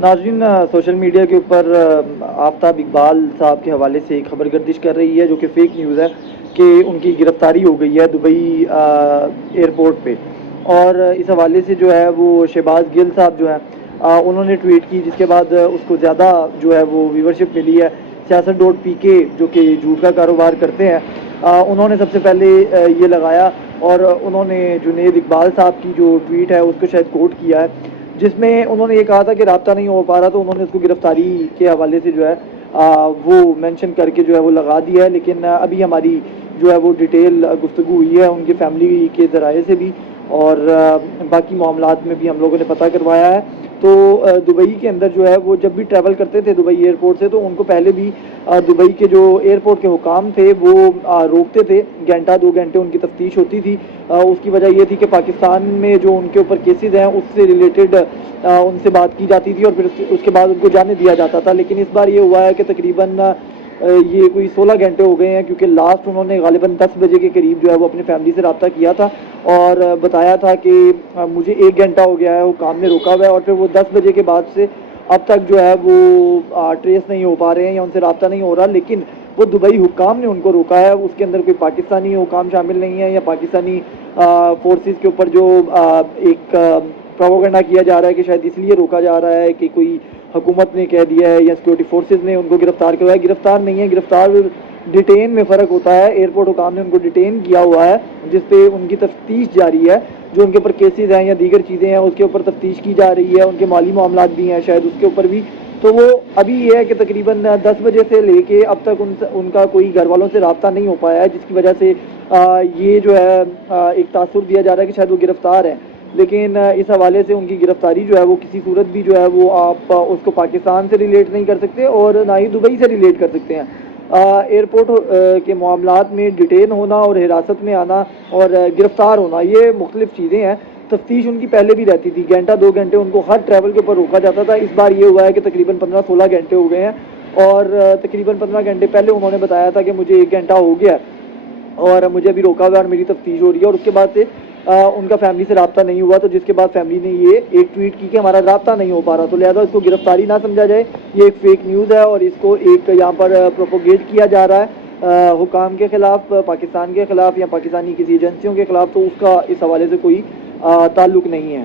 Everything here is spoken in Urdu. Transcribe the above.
ناظرین، سوشل میڈیا کے اوپر آفتاب اقبال صاحب کے حوالے سے ایک خبر گردش کر رہی ہے جو کہ فیک نیوز ہے کہ ان کی گرفتاری ہو گئی ہے دبئی ایئرپورٹ پہ. اور اس حوالے سے جو ہے وہ شہباز گل صاحب جو ہے انہوں نے ٹویٹ کی، جس کے بعد اس کو زیادہ جو ہے وہ ویورشپ ملی ہے. سیاست ڈاٹ پی کے جو کہ جھوٹ کا کاروبار کرتے ہیں، انہوں نے سب سے پہلے یہ لگایا اور انہوں نے جنید اقبال صاحب کی جو ٹویٹ ہے اس کو شاید کوٹ کیا ہے، جس میں انہوں نے یہ کہا تھا کہ رابطہ نہیں ہو پا رہا، تو انہوں نے اس کو گرفتاری کے حوالے سے جو ہے وہ مینشن کر کے جو ہے وہ لگا دیا ہے. لیکن ابھی ہماری جو ہے وہ ڈیٹیل گفتگو ہوئی ہے ان کے فیملی کے ذرائع سے بھی، اور باقی معاملات میں بھی ہم لوگوں نے پتہ کروایا ہے. تو دبئی کے اندر جو ہے وہ جب بھی ٹریول کرتے تھے دبئی ایئرپورٹ سے، تو ان کو پہلے بھی دبئی کے جو ایئرپورٹ کے حکام تھے وہ روکتے تھے، گھنٹہ 2 گھنٹے ان کی تفتیش ہوتی تھی. اس کی وجہ یہ تھی کہ پاکستان میں جو ان کے اوپر کیسز ہیں اس سے ریلیٹڈ ان سے بات کی جاتی تھی اور پھر اس کے بعد ان کو جانے دیا جاتا تھا. لیکن اس بار یہ ہوا ہے کہ تقریباً یہ کوئی 16 گھنٹے ہو گئے ہیں، کیونکہ لاسٹ انہوں نے غالباً 10 بجے کے قریب جو ہے وہ اپنی فیملی سے رابطہ کیا تھا اور بتایا تھا کہ مجھے 1 گھنٹہ ہو گیا ہے وہ کام میں روکا ہوا ہے، اور پھر وہ 10 بجے کے بعد سے اب تک جو ہے وہ ٹریس نہیں ہو پا رہے ہیں یا ان سے رابطہ نہیں ہو رہا. لیکن وہ دبئی حکام نے ان کو روکا ہے، اس کے اندر کوئی پاکستانی حکام شامل نہیں ہے یا پاکستانی فورسز کے اوپر جو ایک پروپیگنڈا کیا جا رہا ہے کہ شاید اس لیے روکا جا رہا ہے کہ کوئی حکومت نے کہہ دیا ہے یا سیکورٹی فورسز نے ان کو گرفتار کیا ہے. گرفتار نہیں ہے، گرفتار ڈیٹین میں فرق ہوتا ہے. ایئرپورٹ حکام نے ان کو ڈیٹین کیا ہوا ہے جس پہ ان کی تفتیش جاری ہے، جو ان کے اوپر کیسز ہیں یا دیگر چیزیں ہیں اس کے اوپر تفتیش کی جا رہی ہے. ان کے مالی معاملات بھی ہیں شاید اس کے اوپر بھی. تو وہ ابھی یہ ہے کہ تقریباً 10 بجے سے لے کے اب تک ان کا کوئی گھر والوں سے رابطہ نہیں ہو پایا ہے، جس کی وجہ سے یہ جو ہے ایک تاثر دیا جا رہا ہے کہ شاید وہ گرفتار ہیں. لیکن اس حوالے سے ان کی گرفتاری جو ہے وہ کسی صورت بھی جو ہے وہ آپ اس کو پاکستان سے ریلیٹ نہیں کر سکتے اور نہ ہی دبئی سے ریلیٹ کر سکتے ہیں. ایئرپورٹ کے معاملات میں ڈیٹین ہونا اور حراست میں آنا اور گرفتار ہونا یہ مختلف چیزیں ہیں. تفتیش ان کی پہلے بھی رہتی تھی، گھنٹہ 2 گھنٹے ان کو ہر ٹریول کے اوپر روکا جاتا تھا. اس بار یہ ہوا ہے کہ تقریباً 15-16 گھنٹے ہو گئے ہیں، اور تقریباً 15 گھنٹے پہلے انہوں نے بتایا تھا کہ مجھے 1 گھنٹہ ہو گیا اور مجھے ابھی روکا ہوا ہے اور میری تفتیش ہو رہی ہے. اور اس کے بعد سے ان کا فیملی سے رابطہ نہیں ہوا، تو جس کے بعد فیملی نے یہ ایک ٹویٹ کی کہ ہمارا رابطہ نہیں ہو پا رہا، تو لہٰذا اس کو گرفتاری نہ سمجھا جائے. یہ ایک فیک نیوز ہے اور اس کو ایک یہاں پر پروپوگیٹ کیا جا رہا ہے حکام کے خلاف، پاکستان کے خلاف یا پاکستانی کسی ایجنسیوں کے خلاف. تو اس کا اس حوالے سے کوئی تعلق نہیں ہے.